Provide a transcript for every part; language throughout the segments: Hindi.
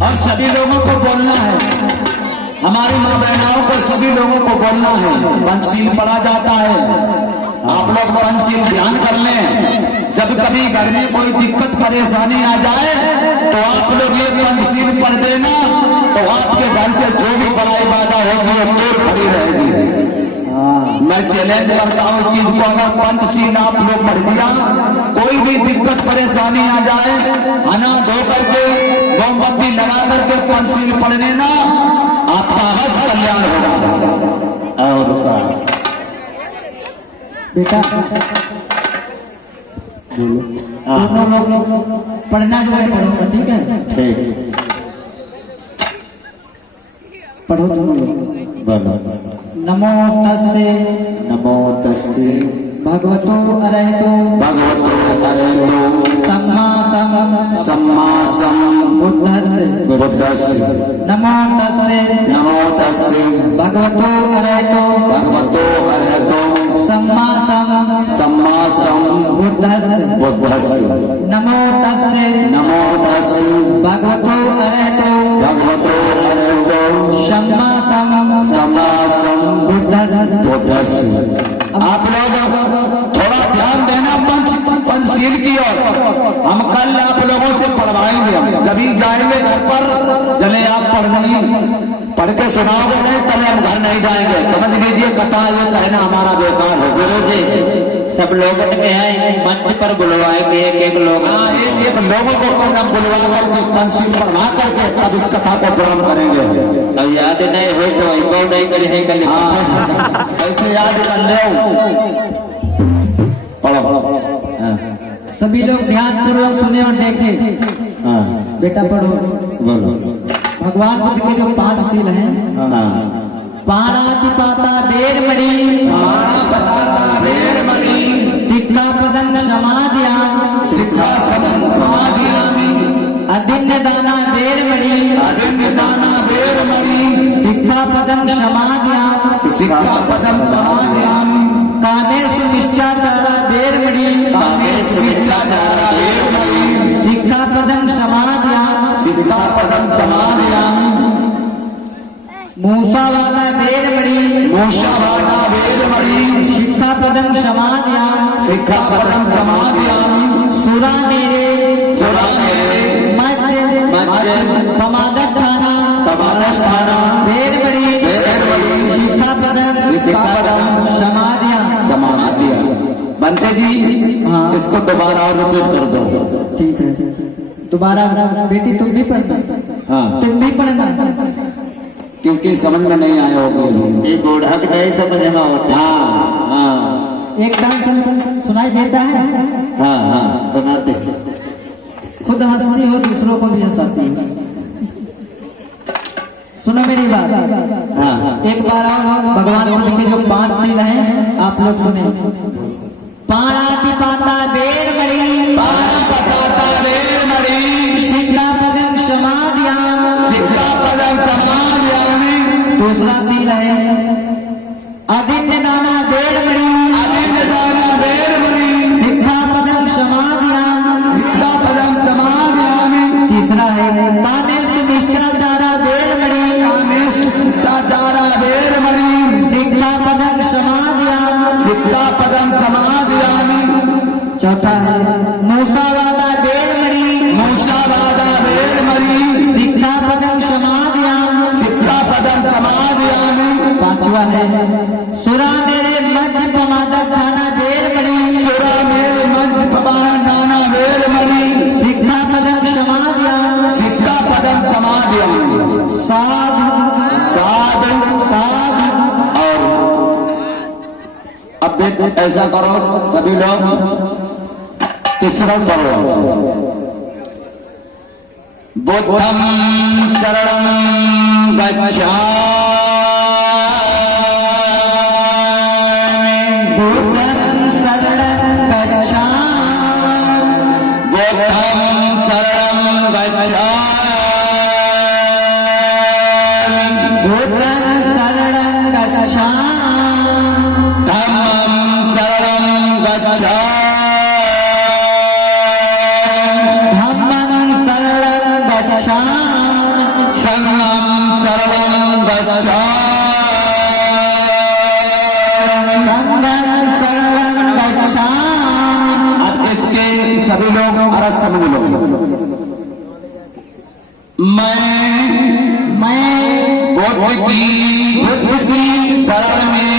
और सभी लोगों को बोलना है, हमारी माँ बहनाओं को सभी लोगों को बोलना है। पंचशील पढ़ा जाता है, आप लोग पंचशील ध्यान कर लें। जब कभी घर में कोई दिक्कत परेशानी आ जाए तो आप लोग ये पंचशील पढ़ देना, तो आपके घर से जो भी बड़ाई बाधा होगी वो दूर खड़ी रहेगी। मैं चैलेंज करता हूँ इस चीज को, अगर पंचशील आप लोग पढ़ दिया, कोई भी दिक्कत परेशानी आ जाए, अना धो करके मोमबत्ती लगा करके पंचशील पढ़ने ना, आपका हज कल्याण होगा। और बेटा दोनों लोग पढ़ना जो है पढ़ो, ठीक है? पढ़ो दोनों लोग। नमो तस्से भगवतो अरहतो सम्मा बुद्धस्य नमो तस्से भगवतो अरहतो सम्मा बुद्धस्य नमो तस्से भगवतो अरहतो सम्मा बुद्धस्य। आप लोग थोड़ा ध्यान देना पंचशील की ओर। हम कल आप लोगों से पढ़वाएंगे, जब ही जाएंगे घर पर, चले आप पढ़ के सुनाओगे नहीं, कल हम घर नहीं जाएंगे। समझ लीजिए कथा ये कहना हमारा बेकार हो। गुरुजी सब लोगों ने मंच पर बुलवाएंगे, एक लोग, एक लोगों को हम बुलवा करके पंचशील पढ़वा करके तब इस कथा को पूर्ण करेंगे। अब याद नहीं हो तो इनको नहीं करे कल ऐसे याद कर ले। पढ़ो सभी लोग ध्यान पूर्वक सुने और देखें। बेटा पढ़ो। भगवान बुद्ध के जो 5 शील हैं, पाणातिपाता बेरमणि सिक्खापदं समाधियामि अदिन्यदाना बेरमणि सिक्खापदं समाधियामि कामेषु मिथ्याचारा बेरमणि सिक्खापदं समाधियामि मूषावादा बेरमणि सिक्खापदं समाधियामि सुरा मेरे मज्ज पमादस्थाना बेरमणि सिक्खापदं समाधियामि। बनते जी इसको दोबारा और रिपीट कर दो। ठीक है, दोबारा। बेटी तुम भी पढ़ना। तुम भी पढ़ना क्योंकि समझ में नहीं आया होगा, बूढ़ा के नहीं समझ में होता। एक डांस सुनाई देता है। सुनाते। खुद हंसती हो, दूसरों को भी हंसाती हो। सुनो मेरी बात। एक बार और भगवान बुद्ध के जो 5 शील हैं आप लोग सुने। पाणातिपाता बेरमणि सिक्खापदं समाधियामि। दूसरा शील है अदिन्यदाना बेरमणि सिक्खापदं समाधियामि। तीसरा है कामेषु मिथ्याचारा बेरमणि सिक्खापदं समाधियामि। चौथा है मूषावादा बेरमणि सिक्खापदं समाधियामि। पांचवा है सुरा मेरे मध्य पमादस्थाना बेरमणि सिक्खापदं समाधियामि। साधु। और अब ऐसा करो सभी लोग, तीसरा करो। बुद्धं शरणं गच्छामि संगम शरणं गच्छामि। संगं शरणं गच्छामि। अब इसके सभी लोग अर्थ समझ लो। मैं बुद्ध की शरण में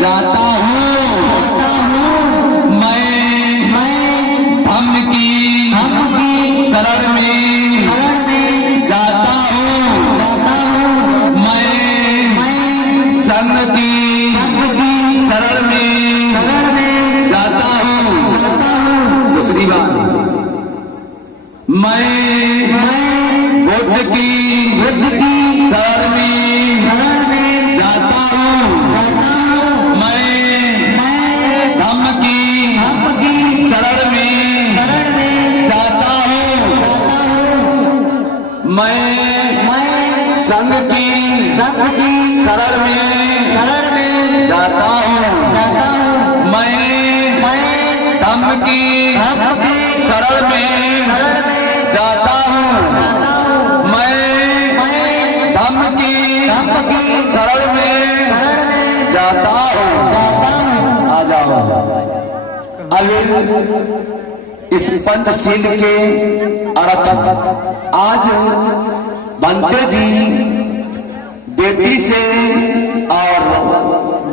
जाता हूँ। मैं धम्म की शरण में जाता हूँ। मैं संघ की शरण में जाता हूँ। दूसरी बात, मैं बुद्ध की शरण में जाता हूँ। मैं धम्म की शरण में जाता हूँ। मैं संघ की शरण में जाता हूँ। मैं धम्म की शरण में जाता हूँ। मैं धम्म की शरण में जाता हूँ। आ जाओ। अब इस पंचशील के अर्थ आज बनते जी बेटी से और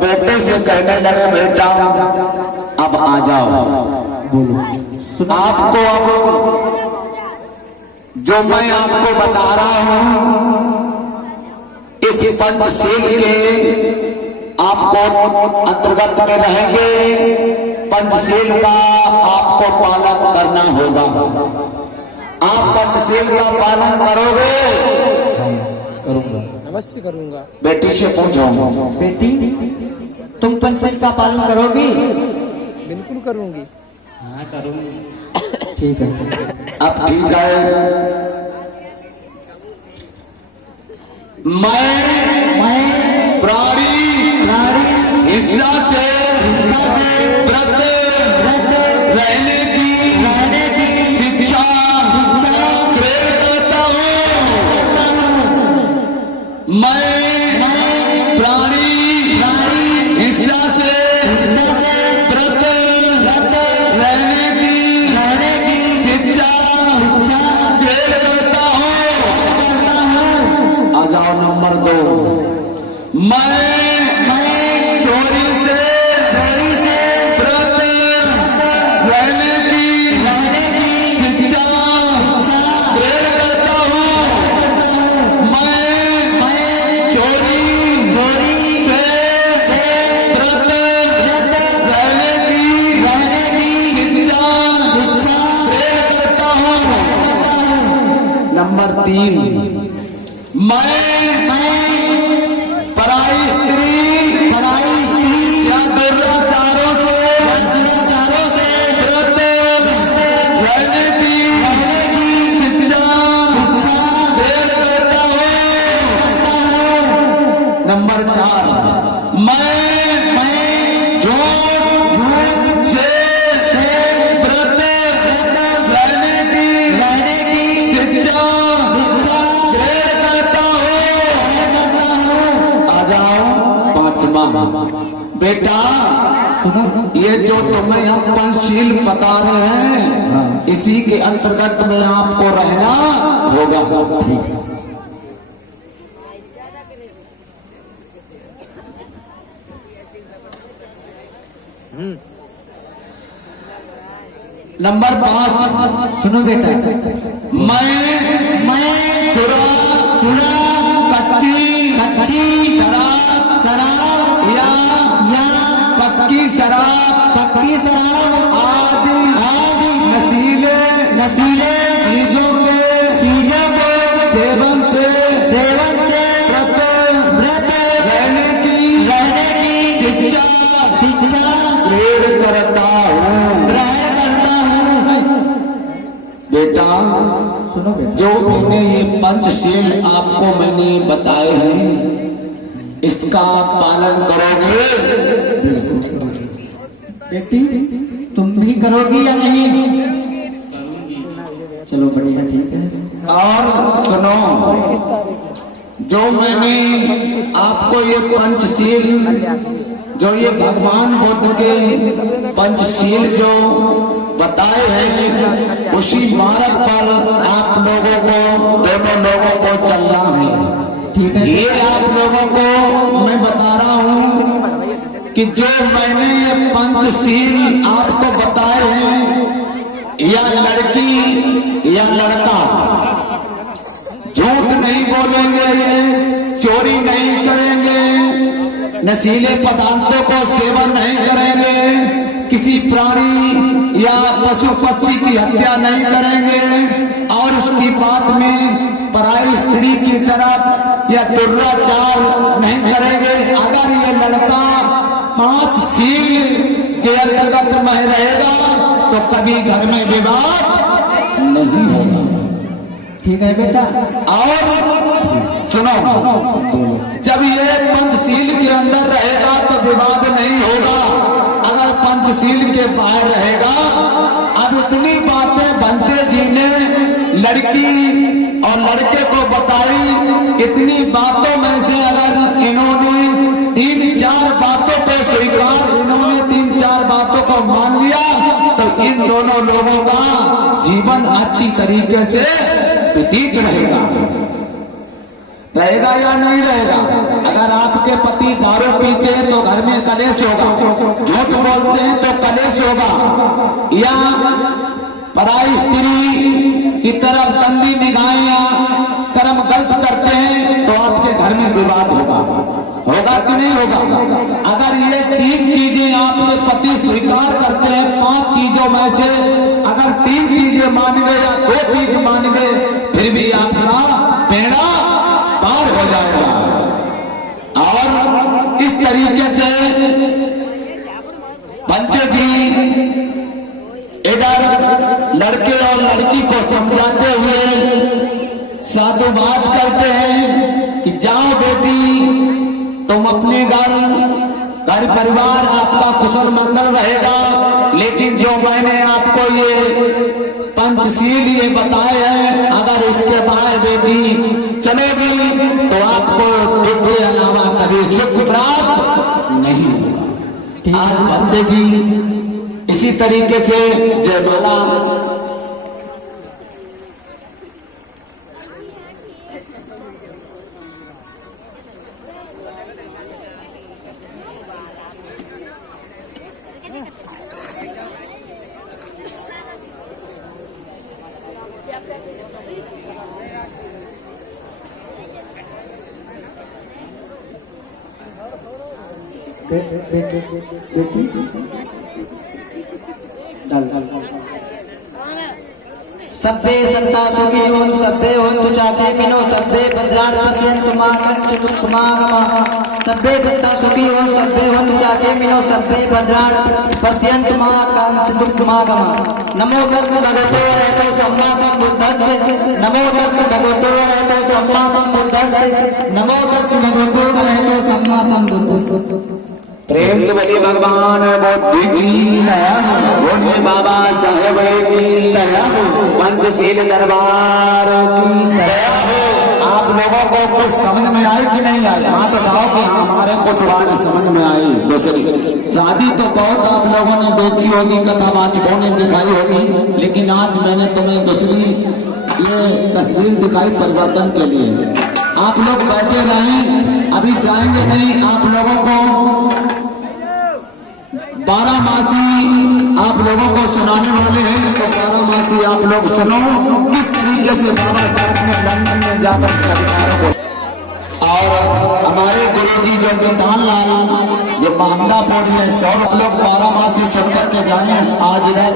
बेटे से कहने लगे, बेटा अब आ जाओ। बोलो। आपको अब जो मैं आपको बता रहा हूं इस पंचशील के आपको अंतर्गत में रहेंगे। पंचशील का आपको पालन करना होगा। आप पंचशील का पालन करोगे? करूंगा, अवश्य करूंगा। बेटी से पूछो। बेटी तुम पंचशील का पालन करोगी? बिल्कुल करूंगी। ठीक है। अब ठीक है। मैं प्राणी हिस्सा से व्रत रहने की शिक्षा प्रेरित करता हूँ। मैं प्राणी हिस्सा से व्रत रहने की शिक्षा प्रेरित करता हूँ। आ जाओ नंबर 2। मैं चोरी से व्रत रहने की शिक्षा प्रेरित करता हूँ। मैं चोरी से व्रत रहने की शिक्षा प्रेरित करता हूँ। नंबर 3, मैं पराई स्त्री या दुराचारों से व्रत रहने की शिक्षा प्रेरित करता हूँ। नंबर 4, मैं झूठ से व्रत रहने की शिक्षा प्रेरित करता हूँ। आ जाओ 5वां। बेटा सुनो। ये जो तुम्हें हम पंचशील बता रहे हैं इसी के अंतर्गत में आपको रहना होगा। नंबर 5, सुनो बेटा। मैं सुरा कच्ची शराब या पक्की शराब आदि नशीले चीजों के सेवन से व्रत रहने की शिक्षा प्रेरित करता हूँ। बेटा सुनो बेटा। जो मैंने ये पंचशील आपको मैंने बताए हैं इसका पालन करोगे? बेटी तुम भी करोगी या नहीं? चलो बढ़िया, ठीक है। और सुनो, जो मैंने आपको ये पंचशील, जो ये भगवान बुद्ध के पंचशील जो बताए हैं, उसी मार्ग पर आप लोगों को, दोनों लोगों को चलना है। ठीक है। ये आप लोगों को मैं बता रहा हूँ कि जो मैंने पंचशील आपको बताए हैं, या लड़की या लड़का झूठ नहीं बोलेंगे, ये चोरी नहीं करेंगे, नशीले पदार्थों को सेवन नहीं करेंगे, किसी प्राणी या पशु पक्षी की हत्या नहीं करेंगे, और उसकी बात में पराई स्त्री की तरफ या दुर्व्यवहार नहीं करेंगे। अगर ये लड़का 5 शील के अंतर्गत में रहेगा तो कभी घर में विवाद नहीं होगा। ठीक है बेटा। और सुनो, जब ये पंचशील के अंदर रहेगा तो विवाद नहीं होगा। अगर पंचशील के बाहर रहेगा, अब इतनी बातें बनते जी ने लड़की और लड़के को बताई, इतनी बातों में से अगर इन्होंने 3-4 बातों पे स्वीकार, इन्होंने 3-4 बातों को मान लिया, तो इन दोनों लोगों का जीवन अच्छी तरीके से व्यतीत रहेगा या नहीं रहेगा। अगर आपके पति दारू पीते हैं तो घर में कलेश होगा, झूठ बोलते हैं तो कलेश होगा, या पराई स्त्री की तरफ गंदी निगाहें या कर्म गलत करते हैं तो आपके घर में विवाद होगा कि नहीं होगा। अगर ये चीजें आपके पति स्वीकार करते हैं, 5 चीजों में से अगर 3 चीजें मान गए या 2 चीज मान गए, फिर भी आपका बेड़ा पार हो जाएगा। और इस तरीके से पंडित जी इधर लड़के और लड़की को समझाते हुए साधुवाद करते हैं कि जाओ बेटी, तुम अपने घर परिवार आपका कुशल मंगल रहेगा, लेकिन जो मैंने आपको ये पंचशील ये बताए हैं, अगर इसके बाहर बेटी चलेगी तो आपको दुख के अलावा कभी सुख प्राप्त नहीं होगा। आज बंदे जी इसी तरीके से जयमाला सभ्ये सत्ता सुखिनो सभ्ये होन्तु चाकेमिनो सभ्ये भद्राणि पश्यन्तु मा कश्चित् दुःखमागमः। सभ्ये सत्ता सुखिनो सभ्ये होन्तु चाकेमिनो सभ्ये भद्राणि पश्यन्तु मा कश्चित् दुःखमागमः। नमो तस्मै भगवते अरहतो सम्मा सम्बुद्धस्से, नमो तस्मै भगवते अरहतो सम्मा सम्बुद्धस्से, नमो तस्मै भगवते अरहतो सम्मा सम्बुद्धस्से। प्रेम से बोलिए भगवान बुद्ध की दया हो, बोलिए बाबा साहेब की दया हो, पंचशील दरबार की दया हो। आप लोगों को कुछ समझ में आई कि नहीं आई? हाथ उठाओ कि हाँ हमारे कुछ बात समझ में आई। दूसरी शादी तो बहुत आप लोगों ने देखी होगी, कथावाचकों ने दिखाई होगी, लेकिन आज मैंने तुम्हें दूसरी ये तस्वीर दिखाई परिवर्तन के लिए। आप लोग बैठे रहें, अभी जाएंगे नहीं। आप लोगों को 12 आप लोगों को सुनाने वाले हैं, तो 12 आप लोग सुनो किस तरीके से बाबा साहब ने लंदन में जाकर परिवारों को। और हमारे गुरुजी जो विधान लाल जो मामला बोल रहे हैं, 100 लोग 12 सुन करके जाए। आज इधर